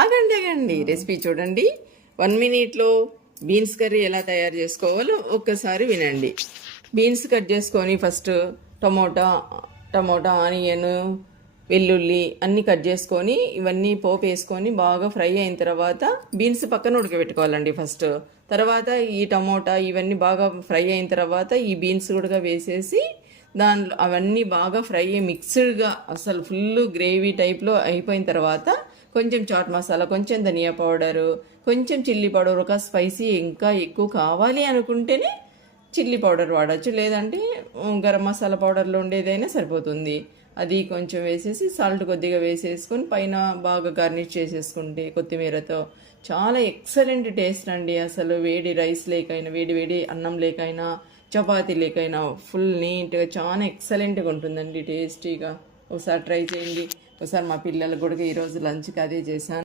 ఆగండి రెసిపీ చూడండి. 1 మినిట్లో బీన్స్ కర్రీ ఎలా తయారు చేసుకోవాలో ఒక్కసారి వినండి. బీన్స్ కట్ చేసుకొని ఫస్ట్ టమోటా ఆనియన్ వెల్లుల్లి అన్నీ కట్ చేసుకొని ఇవన్నీ పోపు వేసుకొని బాగా ఫ్రై అయిన తర్వాత బీన్స్ పక్కన ఉడకబెట్టుకోవాలండి ఫస్ట్. తర్వాత ఈ టమోటా ఇవన్నీ బాగా ఫ్రై అయిన తర్వాత ఈ బీన్స్ కూడా వేసేసి దాంట్లో అవన్నీ బాగా ఫ్రై మిక్స్డ్గా అసలు ఫుల్ గ్రేవీ టైప్లో అయిపోయిన తర్వాత కొంచెం చాట్ మసాలా, కొంచెం ధనియా పౌడరు, కొంచెం చిల్లీ పౌడర్, ఒక స్పైసీ ఇంకా ఎక్కువ కావాలి అనుకుంటేనే చిల్లీ పౌడర్ వాడచ్చు, లేదంటే గరం మసాలా పౌడర్లో ఉండేదైనా సరిపోతుంది. అది కొంచెం వేసేసి సాల్ట్ కొద్దిగా వేసేసుకొని పైన బాగా గార్నిష్ చేసేసుకుంటే కొత్తిమీరతో చాలా ఎక్సలెంట్ టేస్ట్ అండి. అసలు వేడి రైస్ లేకైనా వేడి అన్నం లేకైనా చపాతీ లేకైనా ఫుల్ నీట్గా చాలా ఎక్సలెంట్గా ఉంటుందండి, టేస్టీగా. ఒకసారి ట్రై చేయండి. ఒకసారి మా పిల్లలకు కూడా ఈరోజు లంచ్కి అదే చేశాను.